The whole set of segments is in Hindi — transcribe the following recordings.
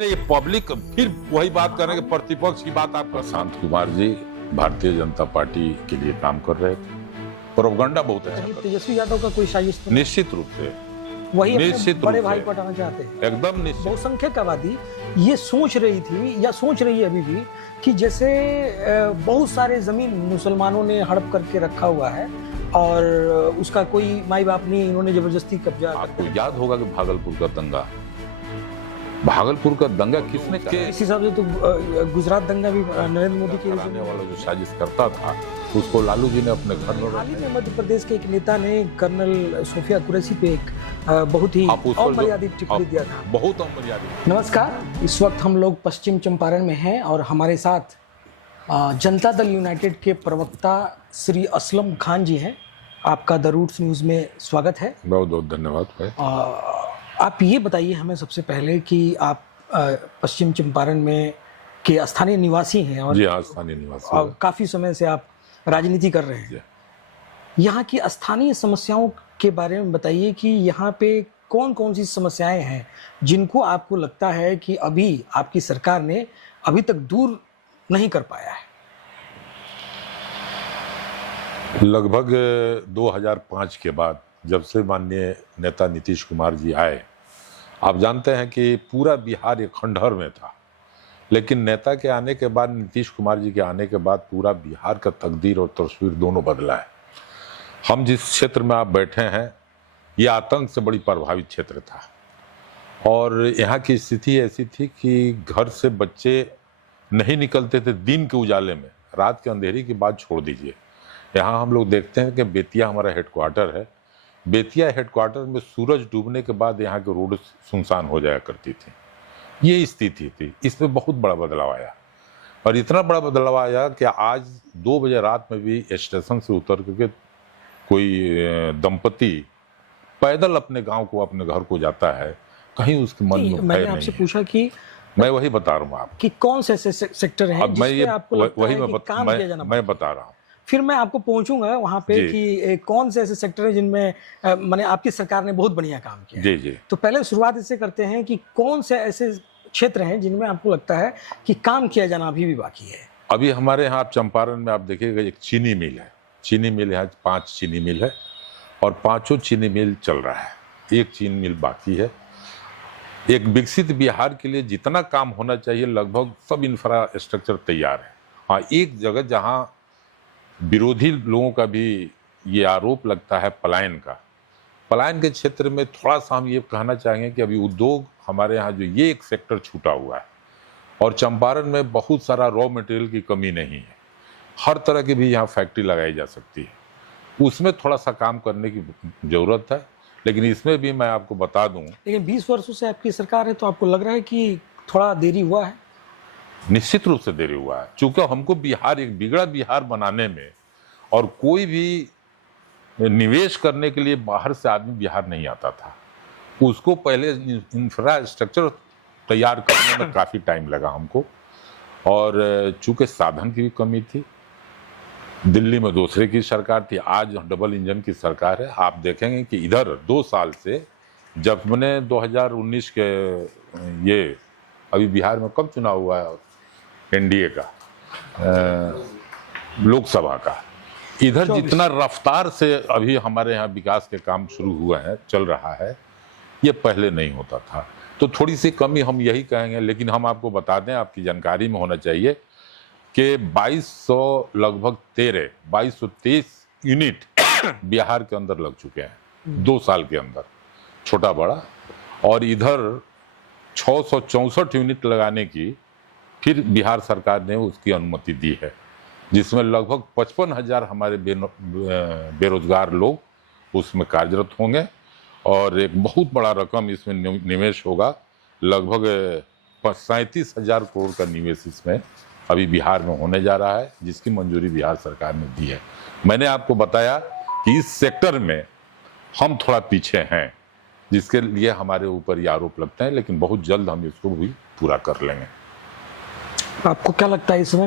ये पब्लिक फिर वही बात करेंगे, प्रतिपक्ष की बात आप प्रशांत कुमार जी भारतीय जनता पार्टी के लिए काम कर रहे थे, प्रोपगंडा बहुत अच्छा कहीं करते तेजस्वी यादव का कोई साजिश तो थे। निश्चित रूप से वही अपने निश्चित बड़े रूप भाई से। को हटाना चाहते हैं। एकदम निश्चित। बहुसंख्यक आबादी ये सोच रही थी या सोच रही है अभी भी कि जैसे बहुत सारे जमीन मुसलमानों ने हड़प करके रखा हुआ है और उसका कोई माई बाप नहीं, इन्होंने जबरदस्ती कब्जा आपको याद होगा कि भागलपुर का दंगा किसने किया? इस हिसाब से तो गुजरात दंगा भी नरेंद्र मोदी के कराने वाला जो साजिश करता था उसको लालू जी ने अपने घर में हाल ही में मध्य प्रदेश के एक नेता ने कर्नल सोफिया कुरैशी पे एक बहुत ही अमर्यादित टिप्पणी दिया था। बहुत अमर्यादित। नमस्कार, इस वक्त हम लोग पश्चिम चंपारण में हैं और हमारे साथ जनता दल यूनाइटेड के प्रवक्ता श्री असलम खान जी हैं। आपका द रूट्स न्यूज़ में स्वागत है। बहुत बहुत धन्यवाद भाई। आप ये बताइए हमें सबसे पहले कि आप पश्चिम चंपारण में के स्थानीय निवासी हैं और जी हाँ, स्थानीय निवासी और काफ़ी समय से आप राजनीति कर रहे हैं। यहाँ की स्थानीय समस्याओं के बारे में बताइए कि यहाँ पे कौन कौन सी समस्याएं हैं जिनको आपको लगता है कि अभी आपकी सरकार ने अभी तक दूर नहीं कर पाया है। लगभग 2005 के बाद जब से माननीय नेता नीतीश कुमार जी आए, आप जानते हैं कि पूरा बिहार एक खंडहर में था, लेकिन नेता के आने के बाद, नीतीश कुमार जी के आने के बाद पूरा बिहार का तकदीर और तस्वीर दोनों बदला है। हम जिस क्षेत्र में आप बैठे हैं ये आतंक से बड़ी प्रभावित क्षेत्र था और यहाँ की स्थिति ऐसी थी कि घर से बच्चे नहीं निकलते थे दिन के उजाले में, रात के अंधेरी की बात छोड़ दीजिए। यहाँ हम लोग देखते हैं कि बेतिया हमारा हेडक्वार्टर है। बेतिया हेडक्वार्टर में सूरज डूबने के बाद यहाँ के रोड सुनसान हो जाया करती थी। ये स्थिति थी। इसमें बहुत बड़ा बदलाव आया और इतना बड़ा बदलाव आया कि आज 2 बजे रात में भी स्टेशन से उतर करके कोई दंपति पैदल अपने गांव को, अपने घर को जाता है, कहीं उसके मन में मैंने आपसे पूछा कि मैं वही बता रहा हूँ आपको कि कौन से ऐसे सेक्टर हैं जिसमें आपको लगता है कि काम किया जाना। मैं बता रहा हूँ, फिर मैं आपको पहुंचूंगा वहां पे कि कौन से ऐसे सेक्टर हैं जिनमें माने आपकी सरकार ने बहुत बढ़िया काम किया। जी जी। तो पहले शुरुआत इससे करते हैं कि कौन से ऐसे क्षेत्र हैं जिनमें आपको लगता है कि काम किया जाना अभी भी बाकी है। अभी हमारे यहाँ आप चंपारण में आप देखिएगा एक चीनी मिल है। चीनी मिल है, 5 चीनी मिल है और 5 चीनी मिल चल रहा है, एक चीनी मिल बाकी है। एक विकसित बिहार के लिए जितना काम होना चाहिए लगभग सब इंफ्रास्ट्रक्चर तैयार है। हाँ, एक जगह जहाँ विरोधी लोगों का भी ये आरोप लगता है पलायन के क्षेत्र में थोड़ा सा हम ये कहना चाहेंगे कि अभी उद्योग हमारे यहाँ जो ये एक सेक्टर छूटा हुआ है और चंपारण में बहुत सारा रॉ मटेरियल की कमी नहीं है, हर तरह की भी यहाँ फैक्ट्री लगाई जा सकती है, उसमें थोड़ा सा काम करने की ज़रूरत है। लेकिन इसमें भी मैं आपको बता दूं, लेकिन 20 वर्षों से आपकी सरकार है तो आपको लग रहा है कि थोड़ा देरी हुआ है? निश्चित रूप से देरी हुआ है, चूंकि हमको बिहार एक बिगड़ा बिहार बनाने में और कोई भी निवेश करने के लिए बाहर से आदमी बिहार नहीं आता था, उसको पहले इंफ्रास्ट्रक्चर तैयार करने में काफ़ी टाइम लगा हमको और चूंकि साधन की भी कमी थी। दिल्ली में दूसरे की सरकार थी, आज डबल इंजन की सरकार है। आप देखेंगे कि इधर 2 साल से, जब मैंने 2019 के ये अभी बिहार में कब चुनाव हुआ है एनडीए का, लोकसभा का, इधर जितना रफ्तार से अभी हमारे यहाँ विकास के काम शुरू हुए हैं, चल रहा है, ये पहले नहीं होता था। तो थोड़ी सी कमी हम यही कहेंगे। लेकिन हम आपको बता दें, आपकी जानकारी में होना चाहिए कि 2223 यूनिट बिहार के अंदर लग चुके हैं 2 साल के अंदर, छोटा बड़ा। और इधर 664 यूनिट लगाने की फिर बिहार सरकार ने उसकी अनुमति दी है, जिसमें लगभग 55,000 हमारे बेरोजगार लोग उसमें कार्यरत होंगे और एक बहुत बड़ा रकम इसमें निवेश होगा। लगभग 37,000 करोड़ का निवेश इसमें अभी बिहार में होने जा रहा है, जिसकी मंजूरी बिहार सरकार ने दी है। मैंने आपको बताया कि इस सेक्टर में हम थोड़ा पीछे हैं, जिसके लिए हमारे ऊपर ये आरोप लगते हैं, लेकिन बहुत जल्द हम इसको भी पूरा कर लेंगे। आपको क्या लगता है इस समय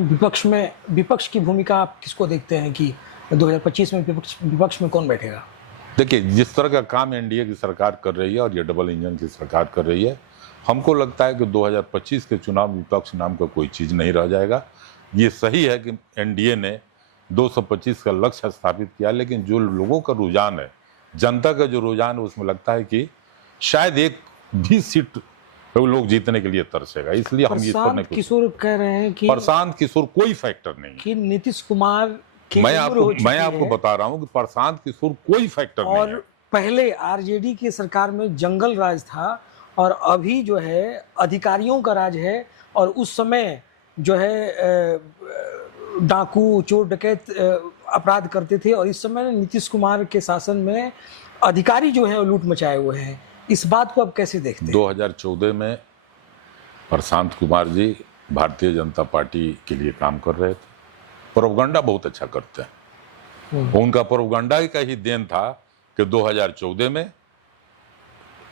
विपक्ष की भूमिका आप किसको देखते हैं कि 2025 में विपक्ष में कौन बैठेगा? देखिए, जिस तरह का काम एनडीए की सरकार कर रही है और ये डबल इंजन की सरकार कर रही है, हमको लगता है कि 2025 के चुनाव में विपक्ष नाम का कोई चीज नहीं रह जाएगा। ये सही है कि एनडीए ने 225 का लक्ष्य स्थापित किया, लेकिन जो लोगों का रुझान है, जनता का जो रुझान है, उसमें लगता है कि शायद एक भी सीट लोग जीतने के लिए तरसेगा। इसलिए हम इस पर प्रशांत किशोर कह रहे हैं कि प्रशांत किशोर कोई फैक्टर नहीं है। कि नीतीश कुमार की मैं उम्र हो चुकी आपको है बता रहा हूं कि प्रशांत किशोर कोई फैक्टर नहीं और है। पहले आरजेडी की सरकार में जंगल राज था और अभी जो है अधिकारियों का राज है। और उस समय जो है डाकू, चोर, डकैत अपराध करते थे और इस समय नीतीश कुमार के शासन में अधिकारी जो है लूट मचाए हुए हैं। इस बात को आप कैसे देखते हैं? 2014 में प्रशांत कुमार जी भारतीय जनता पार्टी के लिए काम कर रहे थे। प्रोपगंडा बहुत अच्छा करते हैं। उनका प्रोपगंडा का ही देन था कि 2014 में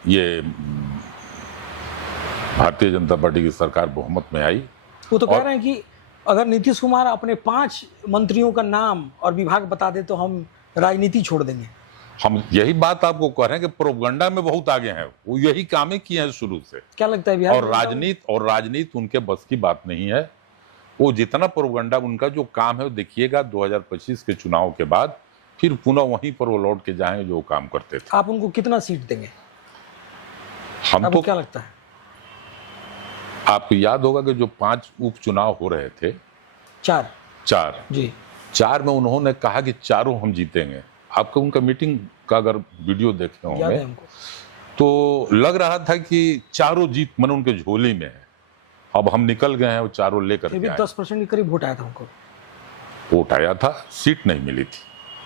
ये भारतीय जनता पार्टी की सरकार बहुमत में आई। वो तो कह रहे हैं कि अगर नीतीश कुमार अपने 5 मंत्रियों का नाम और विभाग बता दे तो हम राजनीति छोड़ देंगे। हम यही बात आपको कह रहे हैं कि प्रोपगंडा में बहुत आगे हैं। वो यही कामें किए हैं शुरू से। क्या लगता है बिहार और राजनीति उनके बस की बात नहीं है। वो जितना प्रोपगंडा, उनका जो काम है वो देखिएगा 2025 के चुनाव के बाद फिर पुनः वहीं पर वो लौट के जाएंगे जो काम करते थे। आप उनको कितना सीट देंगे? हम आपको तो क्या लगता है? आपको याद होगा कि जो 5 उपचुनाव हो रहे थे, 4 जी 4 में उन्होंने कहा कि चारों हम जीतेंगे। आपको उनका मीटिंग का अगर वीडियो देखे याद है होंगे हमको। तो लग रहा था कि चारों जीत मन उनके झोली में है। अब हम निकल गए हैं, वो चारों लेकर फिर के भी आए। 10% के करीब वोट आया था उनको। वोट आया था, सीट नहीं मिली थी।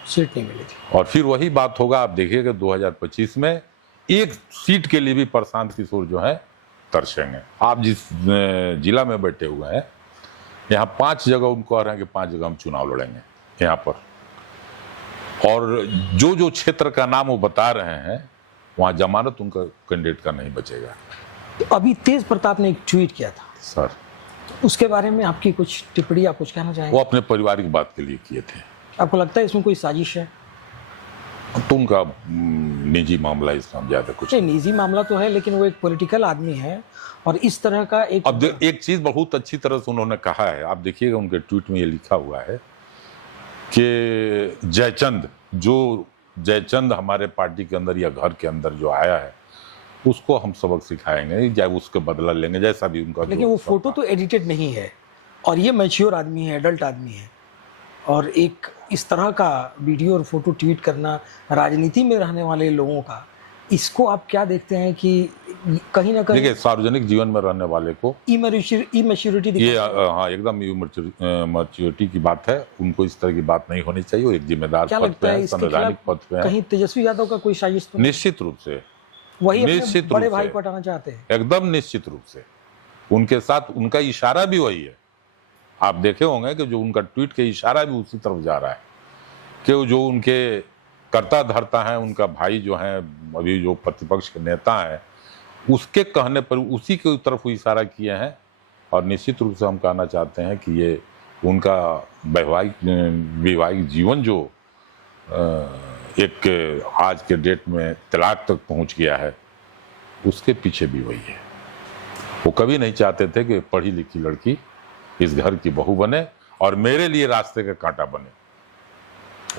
सीट नहीं मिली थी। और फिर वही बात होगा, आप देखिएगा 2025 में एक सीट के लिए भी प्रशांत किशोर जो है तरसेंगे। आप जिस जिला में बैठे हुए हैं, यहाँ 5 जगह उनको कह रहे हैं कि 5 जगह हम चुनाव लड़ेंगे यहाँ पर। और जो जो क्षेत्र का नाम वो बता रहे हैं, वहाँ जमानत उनका कैंडिडेट का नहीं बचेगा। तो अभी तेज प्रताप ने एक ट्वीट किया था सर, उसके बारे में आपकी कुछ टिप्पणी, आप कुछ कहना चाहेंगे? वो अपने पारिवारिक बात के लिए किए थे। आपको लगता है इसमें कोई साजिश है? तो उनका निजी मामला, इसमें हम ज्यादा कुछ नहीं, निजी मामला तो है, लेकिन वो एक पॉलिटिकल आदमी है और इस तरह का एक अब एक चीज बहुत अच्छी तरह से उन्होंने कहा है। आप देखिएगा उनके ट्वीट में ये लिखा हुआ है कि जयचंद हमारे पार्टी के अंदर या घर के अंदर जो आया है, उसको हम सबक सिखाएंगे, चाहे उसके बदला लेंगे, जैसा भी उनका। लेकिन वो फोटो तो एडिटेड नहीं है और ये मैच्योर आदमी है, एडल्ट आदमी है। और एक इस तरह का वीडियो और फोटो ट्वीट करना राजनीति में रहने वाले लोगों का, इसको आप क्या देखते हैं कि कहीं ना कहीं देखिए, सार्वजनिक जीवन में रहने वाले को इमेच्योरिटी ये हाँ एकदम मैच्योरिटी की बात है। उनको इस तरह की बात नहीं होनी चाहिए। वो एक जिम्मेदार क्या पद लगता पे है है, इसके संवैधानिक खिलाफ पद पे है। कहीं तेजस्वी यादव का कोई साजिश तो नहीं? निश्चित रूप से, वही अपने निश्चित बड़े रूप भाई से। को हटाना चाहते हैं। एकदम निश्चित रूप से उनके साथ उनका इशारा भी वही है। आप देखे होंगे कि जो उनका ट्वीट के इशारा भी उसी तरफ जा रहा है कि वो जो उनके करता धरता है, उनका भाई जो है अभी जो प्रतिपक्ष के नेता है, उसके कहने पर उसी की तरफ वो इशारा किए हैं। और निश्चित रूप से हम कहना चाहते हैं कि ये उनका वैवाहिक जीवन जो एक आज के डेट में तलाक तक पहुंच गया है, उसके पीछे भी वही है। वो कभी नहीं चाहते थे कि पढ़ी लिखी लड़की इस घर की बहू बने और मेरे लिए रास्ते का कांटा बने।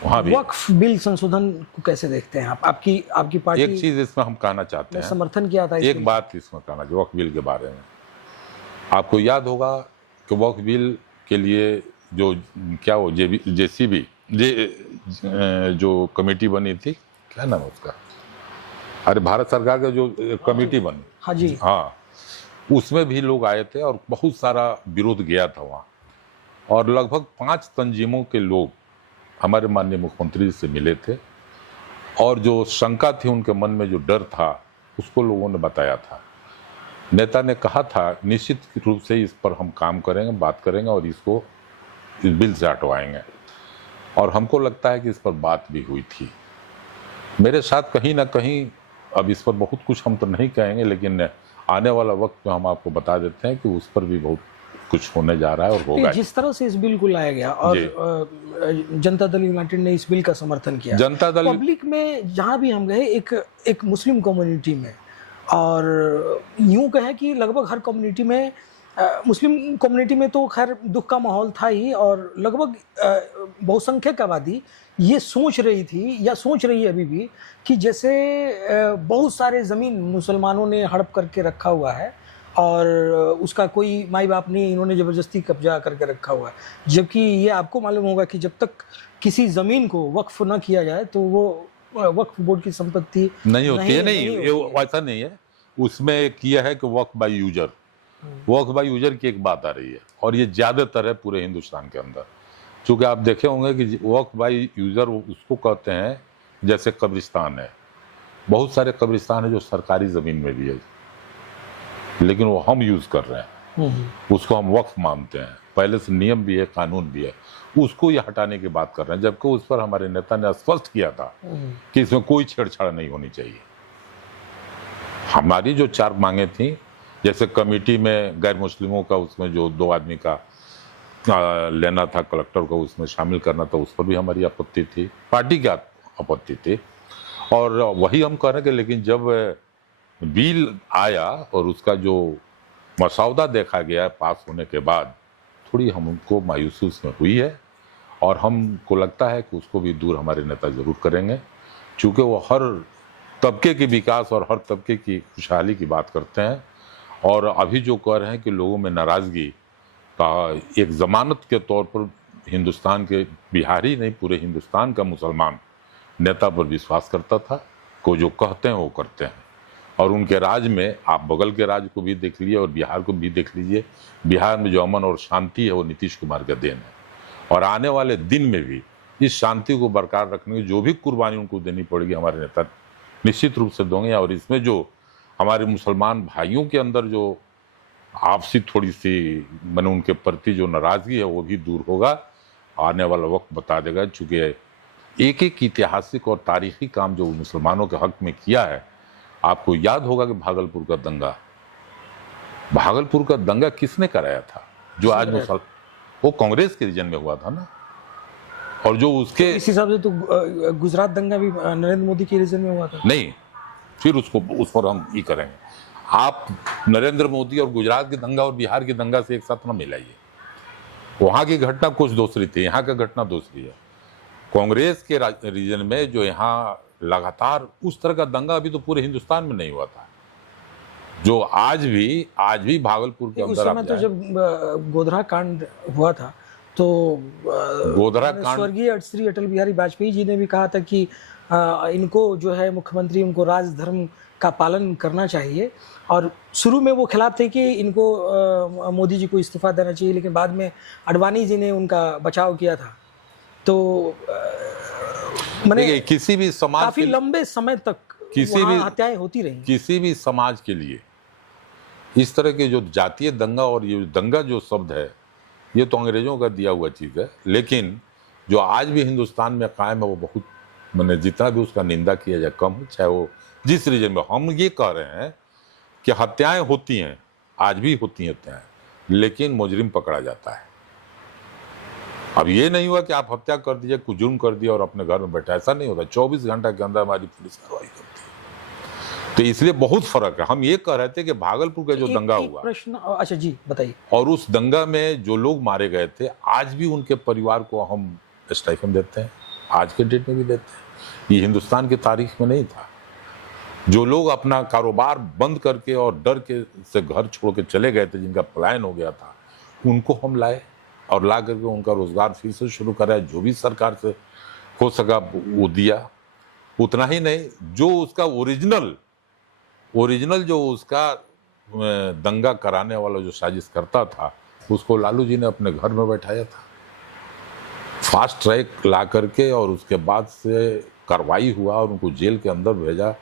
वहां भी वक्फ बिल संशोधन को कैसे देखते हैं आप? आपकी पार्टी एक चीज इसमें हम कहना चाहते ने हैं, समर्थन किया था एक बात इसमें कहना चाहिए वक्फ बिल के बारे में। आपको याद होगा कि वक्फ बिल के लिए जो क्या वो जेसीबी जो कमेटी बनी थी, क्या नाम है उसका, अरे भारत सरकार का जो कमेटी बनी, हाँ जी, हाँ, उसमें भी लोग आए थे और बहुत सारा विरोध गया था वहाँ। और लगभग 5 तंजीमों के लोग हमारे माननीय मुख्यमंत्री से मिले थे और जो शंका थी उनके मन में, जो डर था, उसको लोगों ने बताया था। नेता ने कहा था निश्चित रूप से इस पर हम काम करेंगे, बात करेंगे और इसको इस बिल से हटवाएंगे। और हमको लगता है कि इस पर बात भी हुई थी मेरे साथ कहीं ना कहीं। अब इस पर बहुत कुछ हम तो नहीं कहेंगे, लेकिन आने वाला वक्त में हम आपको बता देते हैं कि उस पर भी बहुत कुछ होने जा रहा है और होगा। जिस तरह से इस बिल को लाया गया और जनता दल यूनाइटेड ने इस बिल का समर्थन किया, जनता दल पब्लिक में जहां भी हम गए, एक मुस्लिम कम्युनिटी में और यूं कहें कि लगभग हर कम्युनिटी में, मुस्लिम कम्युनिटी में तो खैर दुख का माहौल था ही, और लगभग बहुसंख्यक आबादी ये सोच रही थी या सोच रही है अभी भी कि जैसे बहुत सारे ज़मीन मुसलमानों ने हड़प करके रखा हुआ है और उसका कोई माई बाप नहीं, इन्होंने ज़बरदस्ती कब्जा करके रखा हुआ है। जबकि ये आपको मालूम होगा कि जब तक किसी ज़मीन को वक्फ न किया जाए तो वो वक्फ बोर्ड की संपत्ति नहीं होती है। नहीं, होती ये है। ऐसा नहीं है। उसमें किया है कि वक्फ बाय यूजर, वक्फ बाय यूजर की एक बात आ रही है, और ये ज्यादातर है पूरे हिंदुस्तान के अंदर। चूंकि आप देखे होंगे कि वक्फ बाय यूजर उसको कहते हैं, जैसे कब्रिस्तान है, बहुत सारे कब्रिस्तान है जो सरकारी जमीन में भी है, लेकिन वो हम यूज कर रहे हैं, उसको हम वक्फ मानते हैं। पहले से नियम भी है, कानून भी है, उसको ये हटाने की बात कर रहे हैं, जबकि उस पर हमारे नेता ने स्पष्ट किया था कि इसमें कोई छेड़छाड़ नहीं होनी चाहिए। हमारी जो 4 मांगे थी, जैसे कमेटी में गैर मुस्लिमों का, उसमें जो 2 आदमी का लेना था, कलेक्टर को उसमें शामिल करना था, उस पर भी हमारी आपत्ति थी, पार्टी की आपत्ति थी। और वही हम कह रहे हैं कि लेकिन जब बिल आया और उसका जो मसौदा देखा गया पास होने के बाद, थोड़ी हमको मायूसी उसमें हुई है, और हमको लगता है कि उसको भी दूर हमारे नेता जरूर करेंगे, चूँकि वो हर तबके के विकास और हर तबके की खुशहाली की बात करते हैं। और अभी जो कह रहे हैं कि लोगों में नाराज़गी का एक ज़मानत के तौर पर हिंदुस्तान के, बिहारी नहीं पूरे हिंदुस्तान का मुसलमान नेता पर विश्वास करता था, को जो कहते हैं वो करते हैं। और उनके राज में, आप बगल के राज को भी देख लीजिए और बिहार को भी देख लीजिए, बिहार में जो अमन और शांति है वो नीतीश कुमार का देन है, और आने वाले दिन में भी इस शांति को बरकरार रखने की जो भी कुर्बानी उनको देनी पड़ेगी, हमारे नेता निश्चित रूप से देंगे। और इसमें जो हमारे मुसलमान भाइयों के अंदर जो आपसी थोड़ी सी मैंने उनके प्रति जो नाराज़गी है वो भी दूर होगा, आने वाला वक्त बता देगा। चूँकि एक एक ऐतिहासिक और तारीखी काम जो मुसलमानों के हक में किया है, आपको याद होगा कि भागलपुर का दंगा किसने कराया था, जो आज वो कांग्रेस के रीजन में हुआ था ना, और जो उसके इस हिसाब से तो गुजरात दंगा भी नरेंद्र मोदी के रीजन में हुआ था। नहीं, फिर उसको उस पर हम ये करेंगे। आप नरेंद्र मोदी और गुजरात की दंगा और बिहार की दंगा से एक साथ न मिलाइए। वहाँ की घटना कुछ दूसरी थी, यहाँ का घटना दूसरी है। कांग्रेस के रीजन में जो यहाँ लगातार उस तरह का दंगा अभी तो पूरे हिंदुस्तान में नहीं हुआ था, जो आज भी भागलपुर के उस अंदर समय तो जब गोधरा कांड हुआ था तो गोधरा कांड, स्वर्गीय श्री अटल बिहारी वाजपेयी जी ने भी कहा था कि इनको जो है मुख्यमंत्री, उनको राजधर्म का पालन करना चाहिए, और शुरू में वो खिलाफ थे कि इनको मोदी जी को इस्तीफा देना चाहिए, लेकिन बाद में अडवाणी जी ने उनका बचाव किया था। तो मैंने किसी भी समाज काफी लंबे समय तक किसी भी हत्याएं होती रही, किसी भी समाज के लिए इस तरह के जो जातीय दंगा, और ये दंगा जो शब्द है ये तो अंग्रेजों का दिया हुआ चीज़ है, लेकिन जो आज भी हिंदुस्तान में कायम है वो बहुत, मैंने जितना भी उसका निंदा किया जाए कम, चाहे वो जिस रीजन में। हम ये कह रहे हैं कि हत्याएं होती हैं, आज भी होती हैं हत्याएं, लेकिन मुजरिम पकड़ा जाता है। अब ये नहीं हुआ कि आप हत्या कर दीजिए, कुछ जुर्म कर दिया और अपने घर में बैठा, ऐसा नहीं होता। 24 घंटा के अंदर हमारी पुलिस कार्रवाई करती है। तो इसलिए बहुत फर्क है। हम ये कह रहे थे कि भागलपुर का जो दंगा हुआ, प्रश्न, अच्छा जी बताइए, और उस दंगा में जो लोग मारे गए थे, आज भी उनके परिवार को हम स्टाइफन देते हैं, आज के डेट में भी देते हैं। ये हिंदुस्तान की तारीख में नहीं था। जो लोग अपना कारोबार बंद करके और डर के से घर छोड़ के चले गए थे, जिनका पलायन हो गया था, उनको हम लाए और ला करके उनका रोजगार फिर से शुरू कराया। जो भी सरकार से हो सका वो दिया। उतना ही नहीं, जो उसका ओरिजिनल जो उसका दंगा कराने वाला जो साजिश करता था, उसको लालू जी ने अपने घर में बैठाया था, फास्ट ट्रैक ला करके, और उसके बाद से कार्रवाई हुआ और उनको जेल के अंदर भेजा।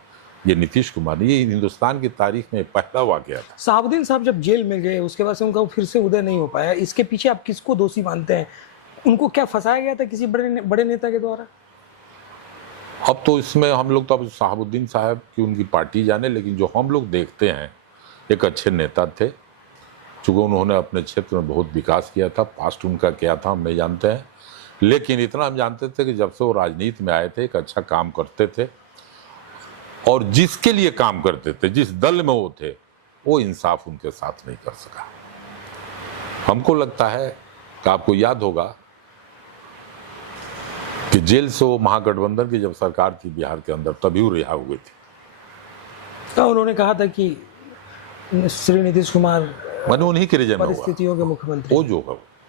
ये नीतीश कुमार, ये हिंदुस्तान की तारीख में पहला वाकया था। साहबुद्दीन साहब जब जेल में गए उसके बाद से उनका फिर से उदय नहीं हो पाया, इसके पीछे आप किसको दोषी मानते हैं? उनको क्या फंसाया गया था किसी बड़े नेता के द्वारा? अब तो इसमें हम लोग तो अब साहबुद्दीन साहब की उनकी पार्टी जाने, लेकिन जो हम लोग देखते हैं, एक अच्छे नेता थे, चूँकि उन्होंने अपने क्षेत्र में बहुत विकास किया था। पास्ट उनका क्या था हम नहीं जानते हैं, लेकिन इतना हम जानते थे कि जब से वो राजनीति में आए थे एक अच्छा काम करते थे। और जिसके लिए काम करते थे, जिस दल में वो थे, वो इंसाफ उनके साथ नहीं कर सका। हमको लगता है कि आपको याद होगा कि जेल से वो महागठबंधन की जब सरकार थी बिहार के अंदर, तभी वो रिहा हुए थे। तो उन्होंने कहा था कि श्री नीतीश कुमार मैंने उन्हीं के रीजन में हुआ, परिस्थितियों के मुख्यमंत्री। वो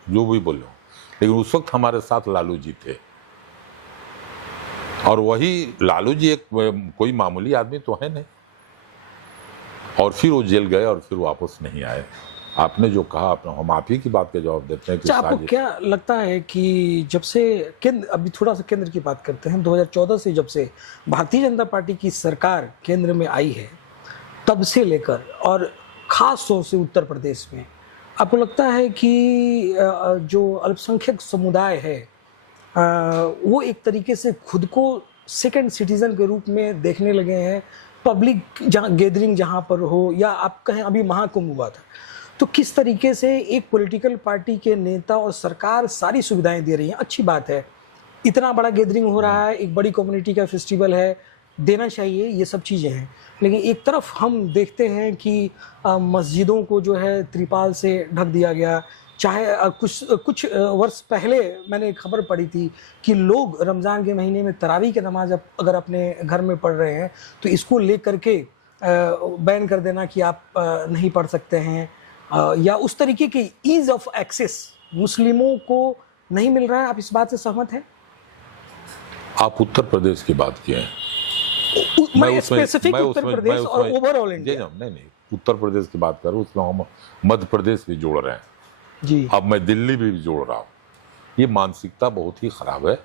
जो भी बोले, लेकिन उस वक्त हमारे साथ लालू जी थे, और वही लालू जी एक कोई मामूली आदमी तो है नहीं। और फिर वो जेल गए और फिर वापस नहीं आए। आपने जो कहा, हम आप ही की बात का जवाब देते हैं कि अच्छा, आपको क्या लगता है कि जब से केंद्र, अभी थोड़ा सा केंद्र की बात करते हैं, 2014 से जब से भारतीय जनता पार्टी की सरकार केंद्र में आई है, तब से लेकर और खास तौर से उत्तर प्रदेश में, आपको लगता है कि जो अल्पसंख्यक समुदाय है वो एक तरीके से खुद को सेकंड सिटीजन के रूप में देखने लगे हैं? पब्लिक जहाँ गैदरिंग जहाँ पर हो, या आप कहें अभी महाकुंभ हुआ था, तो किस तरीके से एक पॉलिटिकल पार्टी के नेता और सरकार सारी सुविधाएं दे रही हैं, अच्छी बात है, इतना बड़ा गैदरिंग हो रहा है, एक बड़ी कम्युनिटी का फेस्टिवल है, देना चाहिए, ये सब चीज़ें हैं। लेकिन एक तरफ हम देखते हैं कि मस्जिदों को जो है त्रिपाल से ढक दिया गया। चाहे कुछ वर्ष पहले मैंने एक खबर पढ़ी थी कि लोग रमज़ान के महीने में तरावी की नमाज अगर अपने घर में पढ़ रहे हैं तो इसको लेकर के बैन कर देना कि आप नहीं पढ़ सकते हैं, या उस तरीके की ईज ऑफ एक्सेस मुस्लिमों को नहीं मिल रहा है। आप इस बात से सहमत हैं? आप उत्तर प्रदेश की बात किए हैं, मैं स्पेसिफिक उत्तर प्रदेश और ओवरऑल इंडिया, नहीं, उत्तर प्रदेश की बात करूं, उसमें हम मध्य प्रदेश भी जोड़ रहे हैं जी। अब मैं दिल्ली भी जोड़ रहा हूँ। ये मानसिकता बहुत ही खराब है,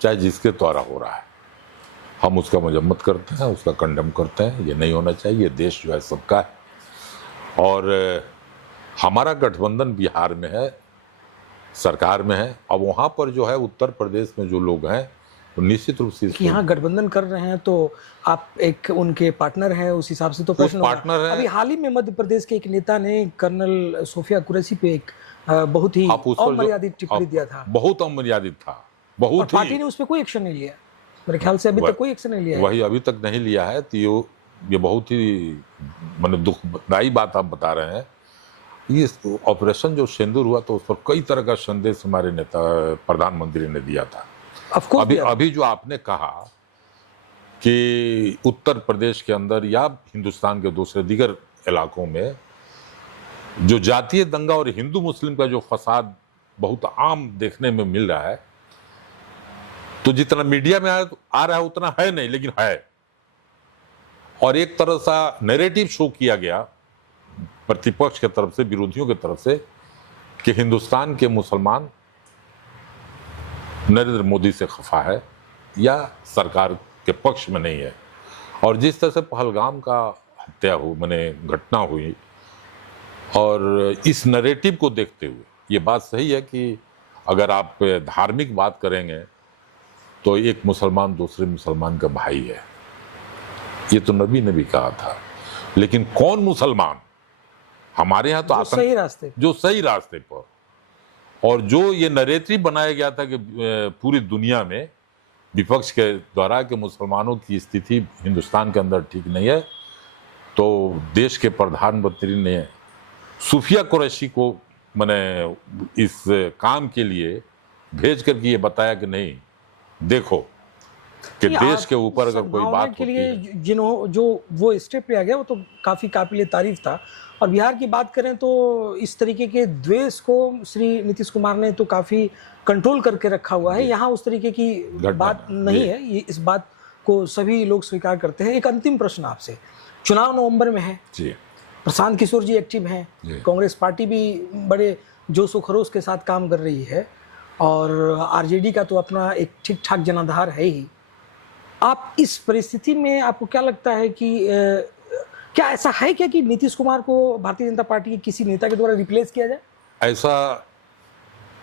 चाहे जिसके द्वारा हो रहा है। हम उसका मजम्मत करते हैं, उसका कंडेम करते हैं, ये नहीं होना चाहिए। ये देश जो है सबका है, और हमारा गठबंधन बिहार में है, सरकार में है। अब वहाँ पर जो है उत्तर प्रदेश में जो लोग हैं, तो निश्चित रूप से यहाँ गठबंधन कर रहे हैं, तो आप एक उनके पार्टनर हैं, उस हिसाब से तो प्रश्न पार्टनर है। अभी हाल ही में मध्य प्रदेश के एक नेता ने कर्नल सोफिया कुरैशी पे एक बहुत ही अमर्यादित टिप्पणी दिया था, बहुत अमर्यादित था, बहुत। पार्टी ने उस पर कोई एक्शन नहीं लिया, मेरे ख्याल से अभी तक कोई एक्शन नहीं लिया है। वही अभी तक नहीं लिया है, तो ये बहुत ही मतलब दुखदायी बात आप बता रहे हैं। ये ऑपरेशन जो सिंदूर हुआ, तो उस पर कई तरह का संदेश हमारे नेता प्रधानमंत्री ने दिया था। अभी जो आपने कहा कि उत्तर प्रदेश के अंदर या हिंदुस्तान के दूसरे दीगर इलाकों में जो जातीय दंगा और हिंदू मुस्लिम का जो फसाद बहुत आम देखने में मिल रहा है, तो जितना मीडिया में आ रहा है उतना है नहीं, लेकिन है। और एक तरह सा नैरेटिव शो किया गया प्रतिपक्ष की तरफ से, विरोधियों की तरफ से, कि हिंदुस्तान के मुसलमान नरेंद्र मोदी से खफा है या सरकार के पक्ष में नहीं है। और जिस तरह से पहलगाम का हत्या घटना हुई, और इस नैरेटिव को देखते हुए ये बात सही है कि अगर आप धार्मिक बात करेंगे तो एक मुसलमान दूसरे मुसलमान का भाई है, ये तो नबी ने भी कहा था। लेकिन कौन मुसलमान? हमारे यहाँ तो जो सही रास्ते पर, और जो ये नैरेटिव बनाया गया था कि पूरी दुनिया में विपक्ष के द्वारा कि मुसलमानों की स्थिति हिंदुस्तान के अंदर ठीक नहीं है, तो देश के प्रधानमंत्री ने सूफिया कुरैशी को इस काम के लिए भेज करके ये बताया कि नहीं, देखो कि देश के ऊपर अगर कोई बात के लिए जो वो स्टेप लिया गया वो तो काफी काबिले तारीफ था। और बिहार की बात करें तो इस तरीके के द्वेष को श्री नीतीश कुमार ने तो काफी कंट्रोल करके रखा हुआ है। यहाँ उस तरीके की बात नहीं है, ये इस बात को सभी लोग स्वीकार करते हैं। एक अंतिम प्रश्न आपसे, चुनाव नवंबर में है जी, प्रशांत किशोर जी एक्टिव हैं, कांग्रेस पार्टी भी बड़े जोश व खरोश के साथ काम कर रही है, और आरजेडी का तो अपना एक ठीक ठाक जनाधार है ही। आप इस परिस्थिति में आपको क्या लगता है कि क्या ऐसा है क्या कि नीतीश कुमार को भारतीय जनता पार्टी के किसी नेता के द्वारा रिप्लेस किया जाए? ऐसा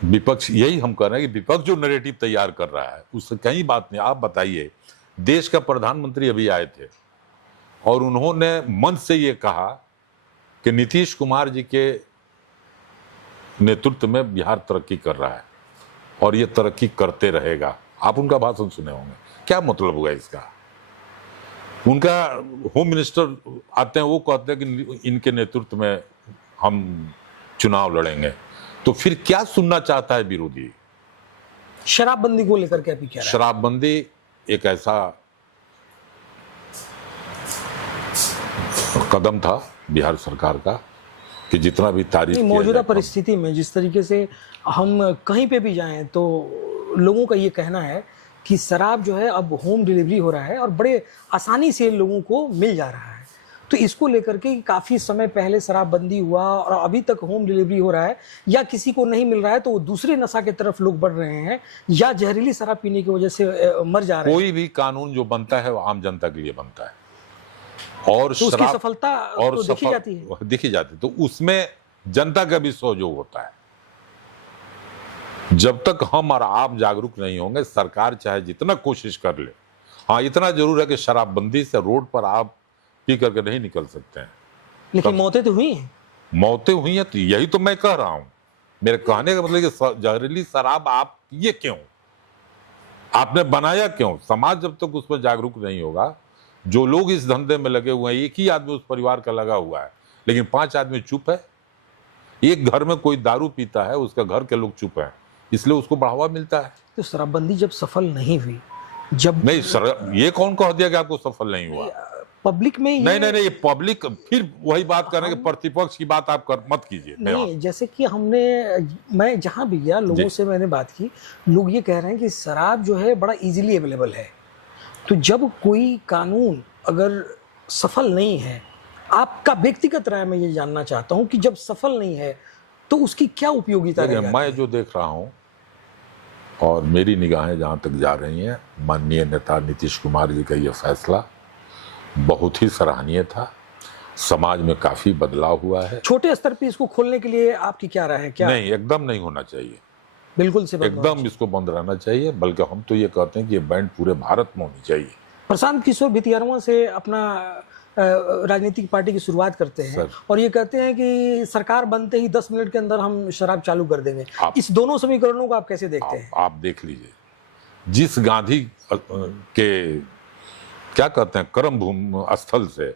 विपक्ष, यही हम कह रहे हैं कि विपक्ष जो नैरेटिव तैयार कर रहा है उससे कहीं बात नहीं। आप बताइए, देश का प्रधानमंत्री अभी आए थे और उन्होंने मंच से ये कहा कि नीतीश कुमार जी के नेतृत्व में बिहार तरक्की कर रहा है और ये तरक्की करते रहेगा। आप उनका भाषण सुने होंगे, क्या मतलब हुआ इसका? उनका होम मिनिस्टर आते हैं, वो कहते हैं कि इनके नेतृत्व में हम चुनाव लड़ेंगे। तो फिर क्या सुनना चाहता है विरोधी? शराबबंदी को लेकर के अभी क्या राय है? शराबबंदी एक ऐसा कदम था बिहार सरकार का कि जितना भी तारीफ नहीं, किया मौजूदा जाए कम। परिस्थिति में जिस तरीके से हम कहीं पे भी जाएं तो लोगों का ये कहना है कि शराब जो है अब होम डिलीवरी हो रहा है और बड़े आसानी से लोगों को मिल जा रहा है। तो इसको लेकर के काफ़ी समय पहले शराबबंदी हुआ और अभी तक होम डिलीवरी हो रहा है, या किसी को नहीं मिल रहा है तो वो दूसरे नशा की तरफ लोग बढ़ रहे हैं, या जहरीली शराब पीने की वजह से मर जा रहे हैं। कोई भी कानून जो बनता है वो आम जनता के लिए बनता है, और तो उसकी शराब सफलता और तो देखी जाती है। देखी जाती है। तो उसमें जनता का भी सहयोग होता है। जब तक हम और आप जागरूक नहीं होंगे, सरकार चाहे जितना कोशिश कर ले, हाँ इतना जरूर है कि शराबबंदी से रोड पर आप पी करके नहीं निकल सकते हैं। लेकिन मौतें तो हुई हैं। मौतें हुई हैं, तो यही तो मैं कह रहा हूं। मेरे कहने का मतलब कि जहरीली शराब आप पिए क्यों, आपने बनाया क्यों? समाज जब तक उस पर जागरूक नहीं होगा, जो लोग इस धंधे में लगे हुए हैं, एक ही आदमी उस परिवार का लगा हुआ है लेकिन 5 आदमी चुप है। एक घर में कोई दारू पीता है, उसका घर के लोग चुप हैं, इसलिए उसको बढ़ावा मिलता है। तो शराबबंदी जब सफल नहीं हुई, जब नहीं सर, ये कौन कह दिया कि आपको सफल नहीं हुआ? पब्लिक में नहीं, ये पब्लिक फिर वही बात करने के प्रतिपक्ष की बात आप मत कीजिए। नहीं, जैसे कि मैं जहां भी गया लोगों से मैंने बात की, लोग ये कह रहे हैं कि शराब जो है बड़ा इजीली अवेलेबल है। तो जब कोई कानून अगर सफल नहीं है, आपका व्यक्तिगत राय मैं ये जानना चाहता हूं कि जब सफल नहीं है तो उसकी क्या उपयोगिता रहेगी? मैं जो देख रहा हूं और मेरी निगाहें जहां तक जा रही हैं, माननीय नेता नीतीश कुमार जी का ये फैसला बहुत ही सराहनीय था। समाज में काफी बदलाव हुआ है। छोटे स्तर पे इसको खोलने के लिए आपकी क्या राय है? क्या नहीं, एकदम नहीं होना चाहिए, बिल्कुल से एकदम इसको बंद रहना चाहिए। बल्कि हम तो ये कहते हैं कि ये बैंड पूरे भारत में होनी चाहिए। प्रशांत किशोर भितियारवां से अपना राजनीतिक पार्टी की शुरुआत करते हैं और ये कहते हैं कि सरकार बनते ही 10 मिनट के अंदर हम शराब चालू कर देंगे। इस दोनों समीकरणों को आप कैसे देखते हैं? आप देख लीजिए, जिस गांधी के क्या कहते हैं कर्म भूमि स्थल से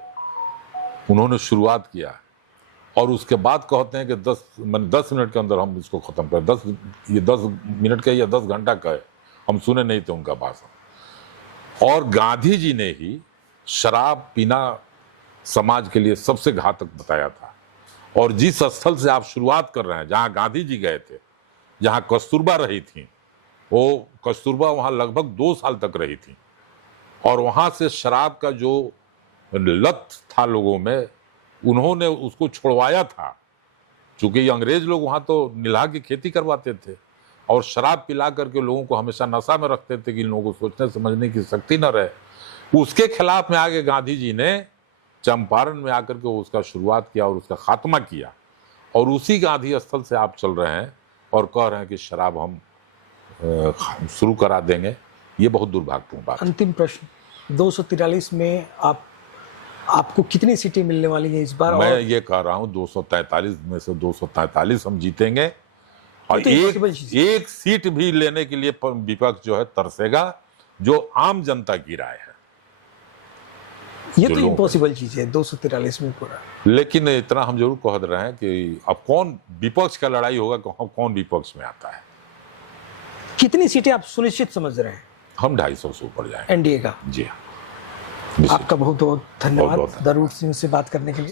उन्होंने शुरुआत किया और उसके बाद कहते हैं कि 10 मिनट के अंदर हम इसको खत्म कर 10 मिनट का या 10 घंटा का है, हम सुने नहीं थे उनका भाषण। और गांधी जी ने ही शराब पीना समाज के लिए सबसे घातक बताया था। और जिस स्थल से आप शुरुआत कर रहे हैं, जहां गांधी जी गए थे, जहां कस्तूरबा रही थी, वो कस्तूरबा वहां लगभग 2 साल तक रही थी, और वहां से शराब का जो लत था लोगों में, उन्होंने उसको छुड़वाया था। चूंकि अंग्रेज लोग वहां तो निलाह की खेती करवाते थे और शराब पिला करके लोगों को हमेशा नशा में रखते थे कि इन लोगों को सोचने समझने की शक्ति न रहे। उसके खिलाफ में आगे गांधी जी ने चंपारण में आकर के उसका शुरुआत किया और उसका खात्मा किया। और उसी गांधी स्थल से आप चल रहे हैं और कह रहे हैं कि शराब हम शुरू करा देंगे। ये बहुत दुर्भाग्यपूर्ण बात है। अंतिम प्रश्न, 243 में आपको कितनी सीटें मिलने वाली है इस बार? मैं ये कह रहा हूँ 243 में से 243 हम जीतेंगे और तो एक सीट भी लेने के लिए विपक्ष जो है तरसेगा, जो आम जनता की राय है। ये तो इम्पॉसिबल चीज है 243 में पूरा। लेकिन इतना हम जरूर कह रहे हैं कि अब कौन विपक्ष का लड़ाई होगा, कौन विपक्ष में आता है। कितनी सीटें आप सुनिश्चित समझ रहे हैं? हम 250 से ऊपर जाएंगे एनडीए का। जी हाँ। आपका बहुत बहुत धन्यवाद दरूर सिंह से बात करने के लिए।